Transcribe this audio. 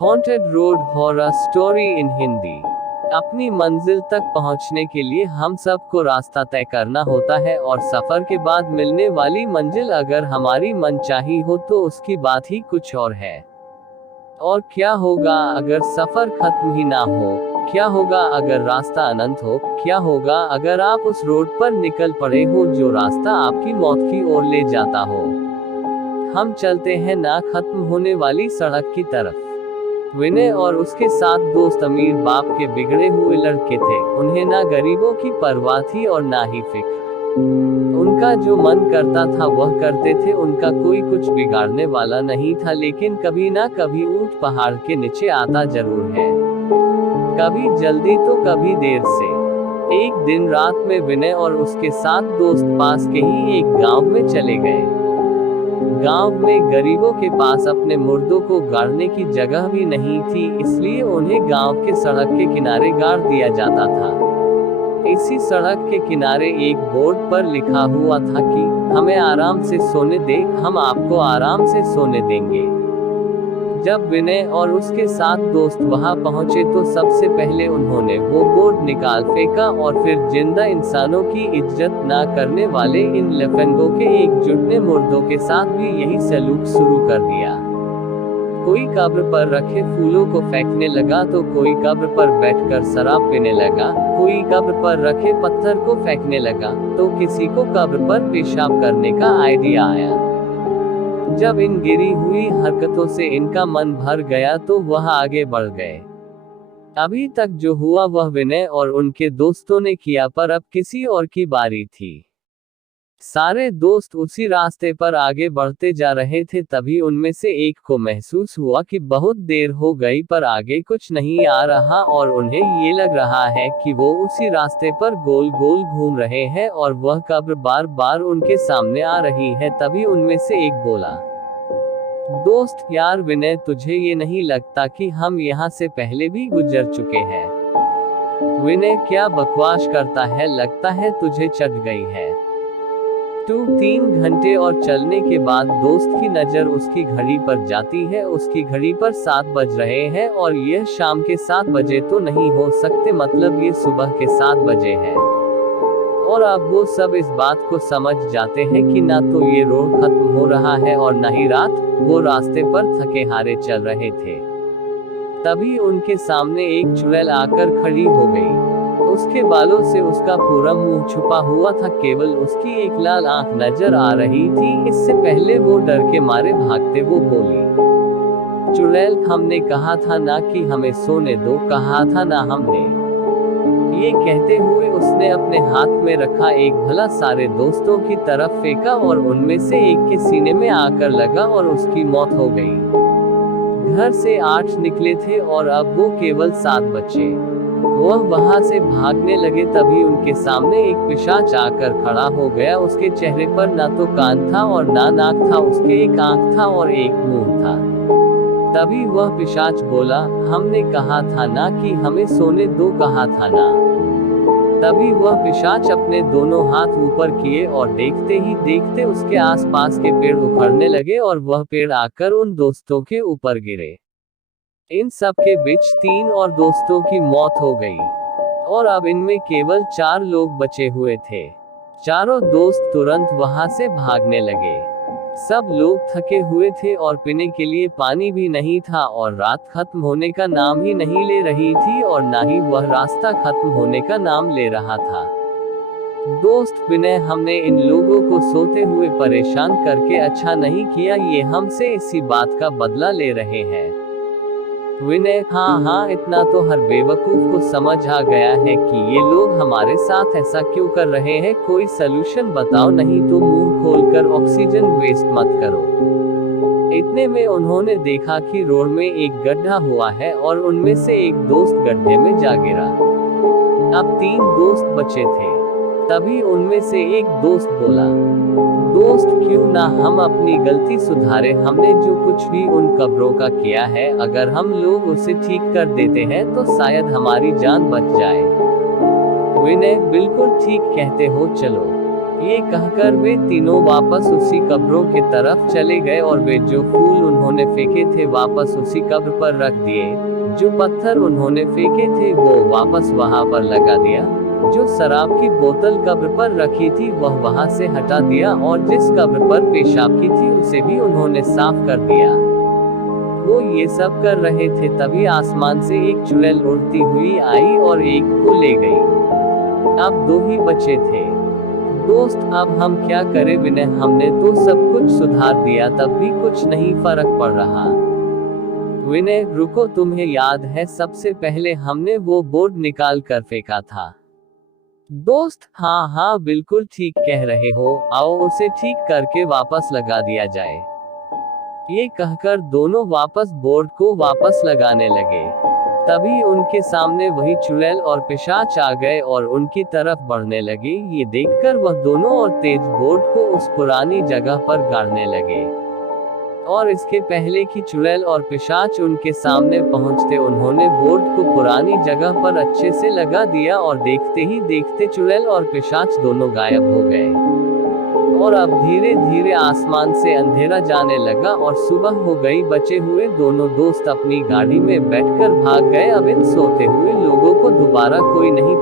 Haunted road horror story in Hindi. अपनी मंजिल तक पहुंचने के लिए हम सबको रास्ता तय करना होता है और सफर के बाद मिलने वाली मंजिल अगर हमारी मनचाही हो तो उसकी बात ही कुछ और है। और क्या होगा अगर सफर खत्म ही ना हो? क्या होगा अगर रास्ता अनंत हो? क्या होगा अगर आप उस रोड पर निकल पड़े हो जो रास्ता आपकी मौत की ओर ले जाता हो? हम चलते हैं ना खत्म होने वाली सड़क की तरफ। विनय और उसके 7 दोस्त अमीर बाप के बिगड़े हुए लड़के थे। उन्हें ना गरीबों की परवाह थी और ना ही फिक्र। उनका जो मन करता था वह करते थे। उनका कोई कुछ बिगाड़ने वाला नहीं था, लेकिन कभी ना कभी ऊंट पहाड़ के नीचे आता जरूर है, कभी जल्दी तो कभी देर से। एक दिन रात में विनय और उसके 7 दोस्त पास के ही एक गांव में चले गए। गांव में गरीबों के पास अपने मुर्दों को गाड़ने की जगह भी नहीं थी, इसलिए उन्हें गांव के सड़क के किनारे गाड़ दिया जाता था। इसी सड़क के किनारे एक बोर्ड पर लिखा हुआ था कि हमें आराम से सोने दे, हम आपको आराम से सोने देंगे। जब विनय और उसके 7 दोस्त वहां पहुंचे तो सबसे पहले उन्होंने वो बोर्ड निकाल फेंका और फिर जिंदा इंसानों की इज्जत ना करने वाले इन लफंगों के एकजुटने मुर्दों के साथ भी यही सलूक शुरू कर दिया। कोई कब्र पर रखे फूलों को फेंकने लगा तो कोई कब्र पर बैठकर शराब पीने लगा, कोई कब्र पर रखे पत्थर को फेंकने लगा तो किसी को कब्र पर पेशाब करने का आइडिया आया। जब इन गिरी हुई हरकतों से इनका मन भर गया तो वह आगे बढ़ गए। अभी तक जो हुआ वह विनय और उनके दोस्तों ने किया, पर अब किसी और की बारी थी। सारे दोस्त उसी रास्ते पर आगे बढ़ते जा रहे थे, तभी उनमें से एक को महसूस हुआ कि बहुत देर हो गई पर आगे कुछ नहीं आ रहा और उन्हें ये लग रहा है कि वो उसी रास्ते पर गोल गोल घूम रहे हैं और वह कब्र बार बार उनके सामने आ रही है। तभी उनमें से एक बोला, दोस्त यार विनय, तुझे ये नहीं लगता कि हम यहाँ से पहले भी गुजर चुके हैं? विनय, क्या बकवास करता है, लगता है तुझे चढ़ गई है। 3 घंटे और चलने के बाद दोस्त की नजर उसकी घड़ी पर जाती है। उसकी घड़ी पर 7 बज रहे हैं और यह शाम के 7 बजे तो नहीं हो सकते, मतलब ये सुबह के 7 बजे है। और अब वो सब इस बात को समझ जाते हैं कि ना तो ये रोड खत्म हो रहा है और ना ही रात। वो रास्ते पर थके हारे चल रहे थे। तभी उनके सामने एक चुड़ैल आकर खड़ी हो गई। उसके बालों से उसका पूरा मुंह छुपा हुआ था, केवल उसकी एक लाल आंख नजर आ रही थी। इससे पहले वो डर के मारे भागते वो बोली, चुड़ैल, हमने कहा था ना कि हमें सोने दो, कहा था ना हमने। ये कहते हुए उसने अपने हाथ में रखा एक भला सारे दोस्तों की तरफ फेंका और उनमें से एक के सीने में आकर लगा और उसकी मौत हो गई। घर से 8 निकले थे और अब वो केवल 7 बचे। वह वहां से भागने लगे, तभी उनके सामने एक पिशाच आकर खड़ा हो गया। उसके चेहरे पर ना तो कान था और ना नाक था, उसके एक आंख था और एक मुंह था। तभी वह पिशाच बोला, हमने कहा था ना कि हमें सोने दो, कहा था ना। तभी वह पिशाच अपने दोनों हाथ ऊपर किए और देखते ही देखते उसके आसपास के पेड़ उखड़ने लगे और वह पेड़ आकर उन दोस्तों के ऊपर गिरे। इन सब के बीच 3 और दोस्तों की मौत हो गई और अब इनमें केवल 4 लोग बचे हुए थे। चारों दोस्त तुरंत वहां से भागने लगे। सब लोग थके हुए थे और पीने के लिए पानी भी नहीं था और रात खत्म होने का नाम ही नहीं ले रही थी और ना ही वह रास्ता खत्म होने का नाम ले रहा था। दोस्त विनय, हमने इन लोगों को सोते हुए परेशान करके अच्छा नहीं किया, ये हमसे इसी बात का बदला ले रहे हैं। विनय, हाँ, इतना तो हर बेवकूफ को समझ आ गया है कि ये लोग हमारे साथ ऐसा क्यों कर रहे हैं। कोई सलूशन बताओ, नहीं तो मुंह खोलकर ऑक्सीजन वेस्ट मत करो। इतने में उन्होंने देखा कि रोड में एक गड्ढा हुआ है और उनमें से एक दोस्त गड्ढे में जा गिरा। अब 3 दोस्त बचे थे। तभी उनमें से एक दोस्त बोला, दोस्त, क्यों ना हम अपनी गलती सुधारे। हमने जो कुछ भी उन कब्रों का किया है, अगर हम लोग उसे ठीक कर देते हैं तो शायद हमारी जान बच जाए। विनय, बिल्कुल ठीक कहते हो, चलो। ये कहकर वे तीनों वापस उसी कब्रों की तरफ चले गए और वे जो फूल उन्होंने फेंके थे वापस उसी कब्र पर रख दिए। जो पत्थर उन्होंने फेंके थे वो वापस वहां पर लगा दिया। जो शराब की बोतल कब्र पर रखी थी वह वहां से हटा दिया और जिस कब्र पर पेशाब की थी उसे भी उन्होंने साफ कर दिया। वो ये सब कर रहे थे तभी आसमान से एक चुड़ैल उड़ती हुई आई और एक को ले गई। अब दो ही बचे थे। दोस्त अब हम क्या करें विनय, हमने तो सब कुछ सुधार दिया तब भी कुछ नहीं फर्क पड़ रहा। विनय रुको, तुम्हें याद है सबसे पहले हमने वो बोर्ड निकाल कर फेंका था। दोस्त हाँ हाँ बिल्कुल ठीक कह रहे हो, आओ उसे ठीक करके वापस लगा दिया जाए। ये कहकर दोनों वापस बोर्ड को वापस लगाने लगे। तभी उनके सामने वही चुड़ैल और पिशाच आ गए और उनकी तरफ बढ़ने लगे। ये देखकर वह दोनों और तेज बोर्ड को उस पुरानी जगह पर गाड़ने लगे। और इसके पहले कि चुड़ैल और पिशाच उनके सामने पहुंचते उन्होंने बोर्ड को पुरानी जगह पर अच्छे से लगा दिया और देखते ही देखते चुड़ैल और पिशाच दोनों गायब हो गए। और अब धीरे धीरे आसमान से अंधेरा जाने लगा और सुबह हो गई। बचे हुए दोनों दोस्त अपनी गाड़ी में बैठकर भाग गए। अब इन सोते हुए लोगों को दोबारा कोई नहीं